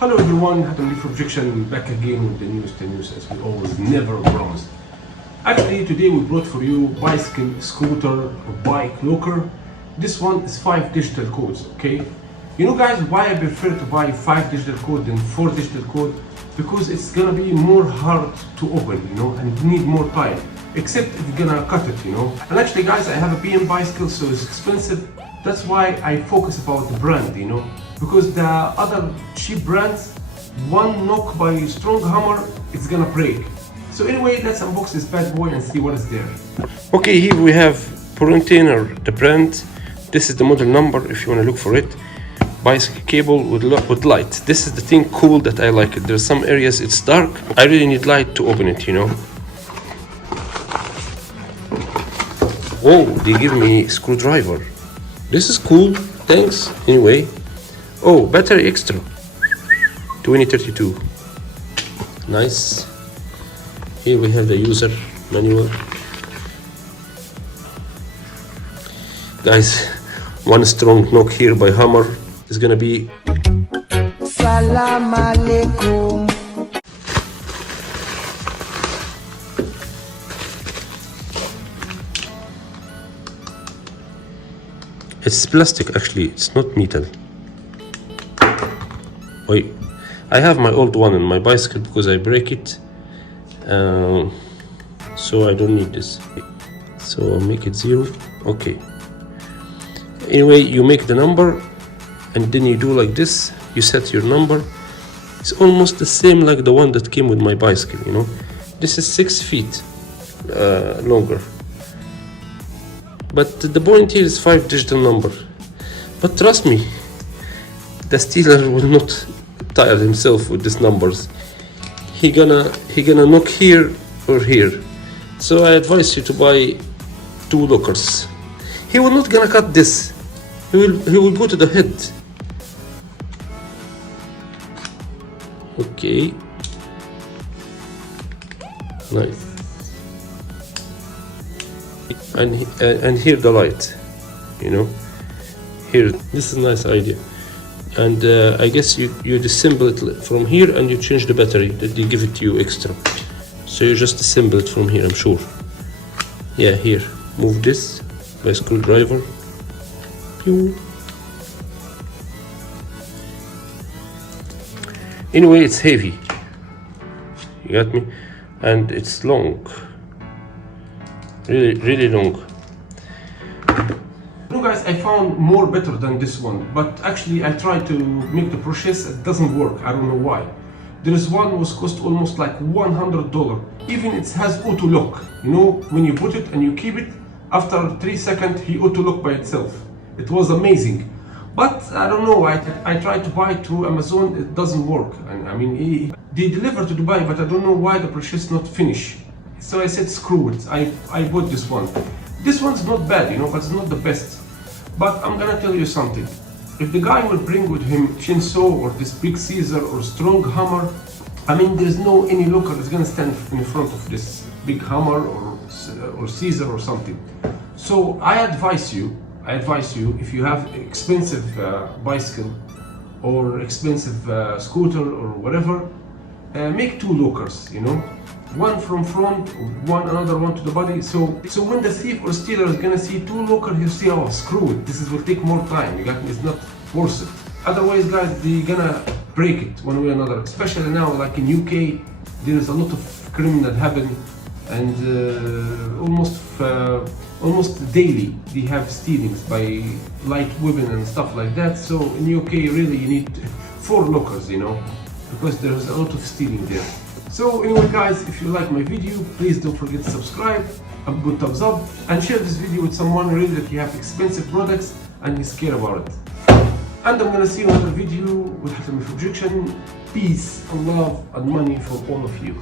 Hello everyone, Hatem for Objection, back again with the news as we always never promised. Actually today we brought for you bicycle, scooter or bike locker. This one is 5 digital codes, okay? You know guys why I prefer to buy 5 digital code than 4 digital code? Because it's gonna be more hard to open, you know, and need more time. Except if you're gonna cut it, you know. And actually guys, I have a BM bicycle, so it's expensive. That's why I focus about the brand, you know. Because the other cheap brands, one knock by strong hammer, it's gonna break. So anyway, let's unbox this bad boy and see what is there. Okay, here we have Purantine, or the brand. This is the model number if you wanna look for it. Bicycle cable with light. This is the thing cool that I like it. There's some areas it's dark. I really need light to open it, you know. Oh, they give me screwdriver. This is cool, thanks. Anyway. Oh, battery extra. 2032. Nice. Here we have the user manual. Guys, one strong knock here by hammer is gonna be Salam alaikum. It's plastic actually, it's not metal. Wait, I have my old one on my bicycle because I break it, so I don't need this. So I'll make it 0. Okay. Anyway, you make the number and then you do like this. You set your number. It's almost the same like the one that came with my bicycle, you know. This is 6 feet longer. But the point here is 5 digital number. But trust me, the stealer will not tire himself with these numbers. He gonna knock here or here. So I advise you to buy 2 lockers. He will not gonna cut this. He will go to the head. Okay. Nice. And here the light, you know. Here, this is a nice idea. And I guess you disassemble it from here and you change the battery that they give it to you extra. So you just assemble it from here, I'm sure. Yeah, here. Move this by screwdriver. Pew. Anyway, it's heavy. You got me? And it's long. Really long. You know guys, I found more better than this one, but actually I tried to make the process, it doesn't work, I don't know why. There is one was cost almost like $100. Even it has auto lock, you know, when you put it and you keep it, after 3 seconds he auto lock by itself. It was amazing. But I don't know, I tried to buy it through Amazon, it doesn't work. And I mean, they deliver to Dubai, but I don't know why the process not finished. So I said screw it, I bought this one. This one's not bad, you know, but it's not the best. But I'm gonna tell you something. If the guy will bring with him chainsaw or this big scissor or strong hammer, I mean, there's no any looker that's gonna stand in front of this big hammer or scissor or something. So I advise you, if you have expensive bicycle or expensive scooter or whatever, make 2 lockers, you know. One from front, another one to the body. So when the thief or stealer is gonna see 2 lockers, he'll see, oh screw it, this will take more time. You got me? It's not worth it. Otherwise, guys, they're gonna break it one way or another. Especially now, like in UK, there is a lot of crime that happen, and almost daily they have stealings by light weapon and stuff like that. So in UK, really, you need 4 lockers, you know, because there's a lot of stealing there. So anyway guys, if you like my video, please don't forget to subscribe, a good thumbs up, and share this video with someone really that you have expensive products and he's scared about it. And I'm gonna see you in another video with Hatem for Objection. Peace and love and money for all of you.